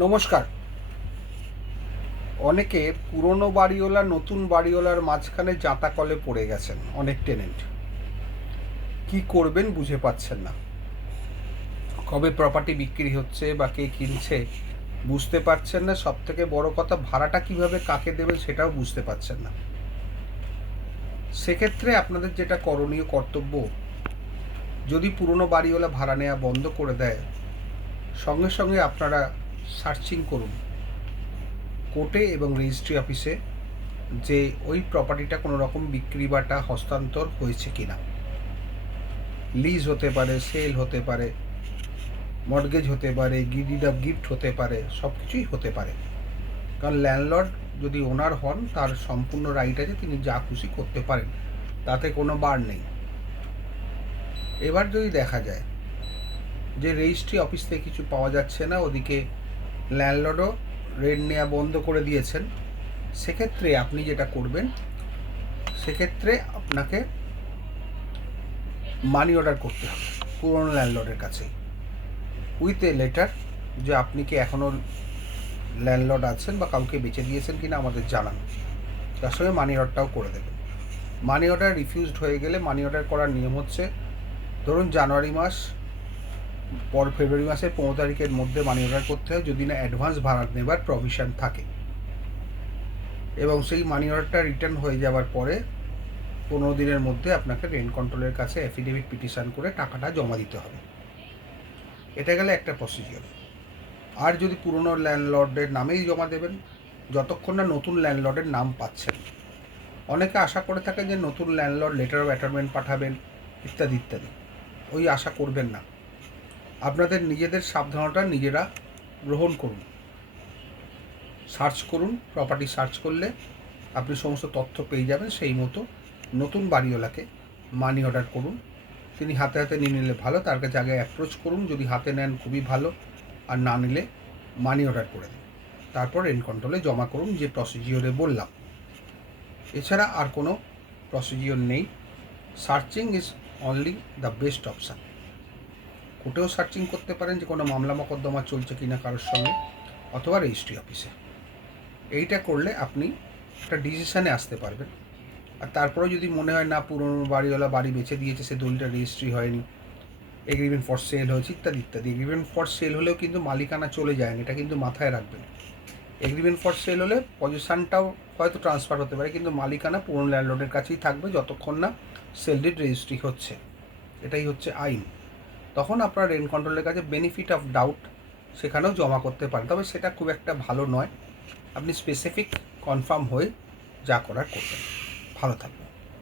নমস্কার। অনেকে পুরনো বাড়িওয়ালা নতুন বাড়িওয়ালার মাঝখানে জাঁতা কলে পড়ে গেছেন। অনেক টেনেন্ট কি করবেন বুঝে পাচ্ছেন না। কবে প্রপার্টি বিক্রি হচ্ছে বা কে কিনছে বুঝতে পারছেন না। সব থেকে বড় কথা, ভাড়াটা কিভাবে কাকে দেবেন সেটাও বুঝতে পারছেন না। সেক্ষেত্রে আপনাদের যেটা করণীয় কর্তব্য, যদি পুরনো বাড়িওয়ালা ভাড়া নেওয়া বন্ধ করে দেয়, সঙ্গে সঙ্গে আপনারা সার্চিং করুন কোর্টে এবং রেজিস্ট্রি অফিসে যে ওই প্রপার্টিটা কোনো রকম বিক্রি বাটা হস্তান্তর হয়েছে কিনা। লিজ হতে পারে, সেল হতে পারে, মর্টগেজ হতে পারে, ডিড অফ গিফট হতে পারে, সব কিছুই হতে পারে। কারণ ল্যান্ডলর্ড যদি ওনার হন, তার সম্পূর্ণ রাইট আছে, তিনি যা খুশি করতে পারেন, তাতে কোনো বার নেই। এবার যদি দেখা যায় যে রেজিস্ট্রি অফিস থেকে কিছু পাওয়া যাচ্ছে না, ওদিকে ল্যান্ডলর্ডও রেন্ট নেওয়া বন্ধ করে দিয়েছেন, সেক্ষেত্রে আপনি যেটা করবেন, সেক্ষেত্রে আপনাকে মানি অর্ডার করতে হবে পুরনো ল্যান্ডলর্ডের কাছে উইথ এ লেটার, যে আপনি কি এখনও ল্যান্ডলর্ড আছেন বা কাউকে বেচে দিয়েছেন কিনা আমাদের জানান। তার সঙ্গে মানি অর্ডারটাও করে দেবেন। মানি অর্ডার রিফিউজড হয়ে গেলে, মানি অর্ডার করার নিয়ম হচ্ছে, ধরুন জানুয়ারি মাস পর ফেব্রুয়ারি মাসের 15 তারিখের মধ্যে মানি অর্ডার করতে হয়, যদি না অ্যাডভান্স ভাড়া নেবার প্রভিশন থাকে। এবং সেই মানি অর্ডারটা রিটার্ন হয়ে যাওয়ার পরে 15 দিনের মধ্যে আপনাকে রেন্ট কন্ট্রোলের কাছে অ্যাফিডেভিট পিটিশন করে টাকাটা জমা দিতে হবে। এটা গেলে একটা প্রসিজিওর। আর যদি পুরনো ল্যান্ডলর্ডের নামেই জমা দেবেন, যতক্ষণ না নতুন ল্যান্ডলর্ডের নাম পাচ্ছেন। অনেকে আশা করে থাকেন যে নতুন ল্যান্ডলর্ড লেটার অফ অ্যাটর্নমেন্ট পাঠাবেন, ইত্যাদি ইত্যাদি। ওই আশা করবেন না। আপনাদের নিজেদের সাবধানতা নিজেরা গ্রহণ করুন। সার্চ করুন, প্রপার্টি সার্চ করলে আপনি সমস্ত তথ্য পেয়ে যাবেন। সেই মতো নতুন বাড়িওয়ালাকে মানি অর্ডার করুন। তিনি হাতে হাতে নিয়ে নিলে ভালো, তার কাছে আগে অ্যাপ্রোচ করুন। যদি হাতে নেন খুবই ভালো, আর না নিলে মানি অর্ডার করে দিন, তারপর রেন্ট কন্ট্রোলে জমা করুন, যে প্রসিজিওরে বললাম। এছাড়া আর কোনো প্রসিজিওর নেই। Searching is only the best option. কোর্টেও সার্চিং করতে পারেন যে কোনো মামলা মোকদ্দমা চলছে কিনা কারোর সঙ্গে, অথবা রেজিস্ট্রি অফিসে। এইটা করলে আপনি একটা ডিসিশানে আসতে পারবেন। আর তারপরেও যদি মনে হয় না পুরনো বাড়িওয়ালা বাড়ি বেচে দিয়েছে, সে দলিলটা রেজিস্ট্রি হয়নি, এগ্রিমেন্ট ফর সেল হয়েছে, ইত্যাদি ইত্যাদি। এগ্রিমেন্ট ফর সেল হলেও কিন্তু মালিকানা চলে যায় না, এটা কিন্তু মাথায় রাখবেন। এগ্রিমেন্ট ফর সেল হলে পজিশনটাও হয়তো ট্রান্সফার হতে পারে, কিন্তু মালিকানা পুরনো ল্যান্ডলর্ডের কাছেই থাকবে যতক্ষণ না সেল ডিড রেজিস্ট্রি হচ্ছে। এটাই হচ্ছে আইন। তখন আপনার রেন্ট কন্ট্রোলের কাছে বেনিফিট অফ ডাউট সেখানেও জমা করতে পারেন, তবে সেটা খুব একটা ভালো নয়। আপনি স্পেসিফিক কনফার্ম হয়ে যা করার করবেন। ভালো থাকবেন।